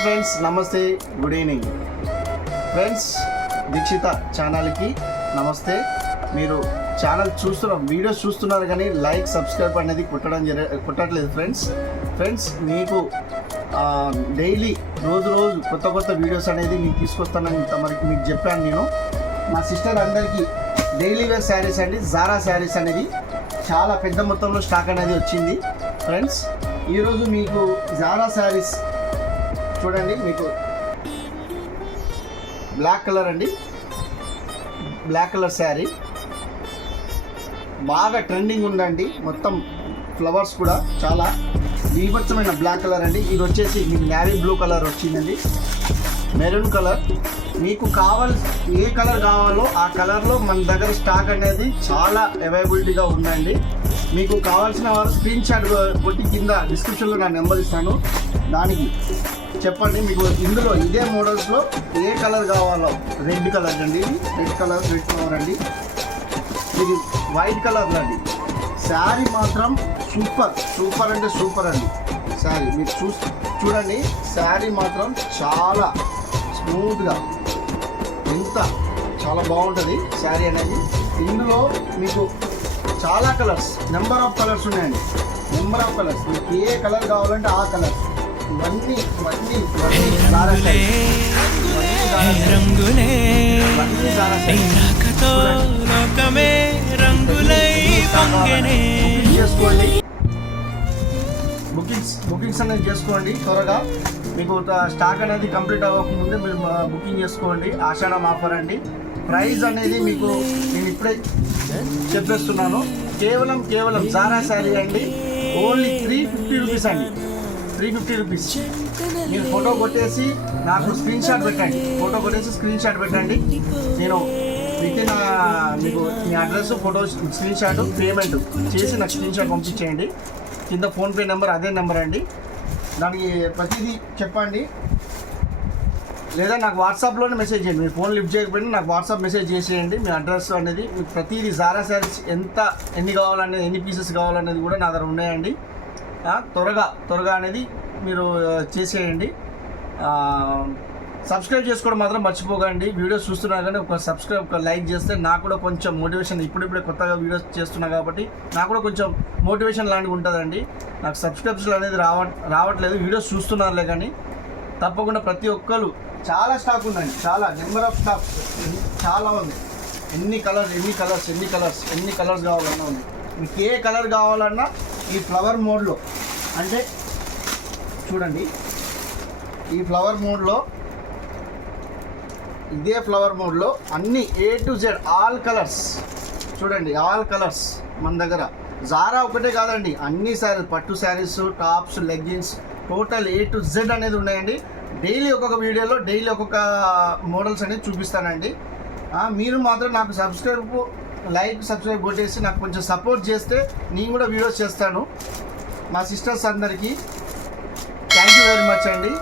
Friends నమస్తే good evening. Friends Dikshita ఛానల్కి నమస్తే. మీరు ఛానల్ చూస్తున్న వీడియోస్ చూస్తున్నారు కానీ లైక్ సబ్స్క్రైబ్ అనేది కొట్టడం జర కుట్టట్లేదు ఫ్రెండ్స్. ఫ్రెండ్స్ మీకు డైలీ రోజు రోజు కొత్త కొత్త వీడియోస్ అనేది మీకు తీసుకొస్తానని ఇంతవరకు మీకు చెప్పాను నేను. మా సిస్టర్ అందరికీ డైలీ వేర్ శారీస్ అండి జారా శారీస్ అనేది చాలా పెద్ద మొత్తంలో స్టాక్ అనేది వచ్చింది. ఫ్రెండ్స్ ఈరోజు మీకు జారా శారీస్ చూడండి మీకు బ్లాక్ కలర్ అండి. Black colour sari. బాగా ట్రెండింగ్ ఉందండి. మొత్తం ఫ్లవర్స్ కూడా చాలా బీభత్సమైన బ్లాక్ కలర్ అండి. ఇది వచ్చేసి మీకు నేవీ బ్లూ కలర్ వచ్చిందండి. Maroon colour. మీకు కావాలి ఏ కలర్ కావాలో ఆ కలర్లో మన దగ్గర స్టాక్ అనేది చాలా అవైలబిలిటీగా ఉందండి. మీకు కావాల్సిన వారు స్క్రీన్ షాట్ కొట్టి కింద డిస్క్రిప్షన్లో నా నెంబర్ ఇస్తాను. దానికి చెప్పండి మీకు ఇందులో ఇదే మోడల్స్లో ఏ కలర్ కావాలో. రెడ్ కలర్ అండి ఇది రెడ్ కలర్ రెడ్ కలర్ అండి. ఇది వైట్ కలర్ అండి. శారీ మాత్రం సూపర్ సూపర్ అంటే సూపర్ అండి. శారీ మీరు చూ చూడండి శారీ మాత్రం చాలా స్మూత్గా ఎంత చాలా బాగుంటుంది శారీ అనేది. ఇందులో మీకు చాలా కలర్స్ నెంబర్ ఆఫ్ కలర్స్ ఉన్నాయండి. నెంబర్ ఆఫ్ కలర్స్ మీకు ఏ కలర్ కావాలంటే ఆ కలర్ రంగులే. రాకతో లోకమే రంగులై పొంగనే. చేసుకోండి. బుకింగ్స్ బుకింగ్స్ అనేది చేసుకోండి త్వరగా. మీకు స్టాక్ అనేది కంప్లీట్ అవ్వకముందే మీరు బుకింగ్ చేసుకోండి. ఆషాఢం ఆఫర్ అండి. ప్రైస్ అనేది మీకు నేను ఇప్పుడే చెప్పేస్తున్నాను. కేవలం కేవలం జారా శారీ అండి. ఓన్లీ త్రీ ఫిఫ్టీ రూపీస్ అండి. త్రీ ఫిఫ్టీ రూపీస్ మీరు ఫోటో కొట్టేసి నాకు స్క్రీన్ షాట్ పెట్టండి. ఫోటో కొట్టేసి స్క్రీన్ షాట్ పెట్టండి. నేను విత్ ఇన్ మీకు మీ address photo screenshot payment చేసి నాకు స్క్రీన్ షాట్ పంపించేయండి. కింద ఫోన్పే నెంబర్ అదే నెంబర్ అండి. దానికి ప్రతిదీ చెప్పండి. లేదా నాకు వాట్సాప్లోనే మెసేజ్ చేయండి. మీరు ఫోన్ లిఫ్ట్ చేయకపోయినా నాకు వాట్సాప్ మెసేజ్ చేసేయండి. మీ అడ్రస్ అనేది మీకు ప్రతిదీ జారా శారీస్ ఎంత ఎన్ని కావాలనేది ఎన్ని పీసెస్ కావాలనేది కూడా నా దగ్గర ఉన్నాయండి. త్వరగా త్వరగా అనేది మీరు చేసేయండి. సబ్స్క్రైబ్ చేసుకోవడం మాత్రం మర్చిపోకండి. వీడియోస్ చూస్తున్నారు కానీ ఒక సబ్స్క్రైబ్ ఒక లైక్ చేస్తే నాకు కూడా కొంచెం మోటివేషన్ ఇప్పుడిప్పుడే కొత్తగా వీడియోస్ చేస్తున్నా కాబట్టి నాకు కూడా కొంచెం మోటివేషన్ లాంటివి ఉంటుందండి. నాకు సబ్స్క్రైబ్స్ అనేది రావ రావట్లేదు. వీడియోస్ చూస్తున్నారులే కానీ తప్పకుండా ప్రతి ఒక్కరు చాలా స్టాక్ ఉందండి. చాలా నెంబర్ ఆఫ్ స్టాక్ చాలా ఉంది. ఎన్ని కలర్స్ ఎన్ని కలర్స్ ఎన్ని కలర్స్ ఎన్ని కలర్స్ కావాలన్నా ఉంది. మీకు ఏ కలర్ కావాలన్నా ఈ ఫ్లవర్ మోడ్లో అంటే చూడండి ఈ ఫ్లవర్ మోడ్లో ఇదే ఫ్లవర్ మోడ్లో అన్ని A to Z all colours చూడండి ఆల్ కలర్స్ మన దగ్గర. జారా ఒకటే కాదండి అన్ని శారీస్ పట్టు saris tops leggings total A to Z అనేది ఉన్నాయండి. డైలీ ఒక్కొక్క వీడియోలో డైలీ ఒక్కొక్క మోడల్స్ అనేది చూపిస్తానండి. మీరు మాత్రం నాకు సబ్స్క్రైబ్ లైక్ సబ్స్క్రైబ్ కొట్టేసి నాకు కొంచెం సపోర్ట్ చేస్తే నేను కూడా వీడియోస్ చేస్తాను. మా సిస్టర్స్ అందరికీ థ్యాంక్ యూ వెరీ మచ్ అండి.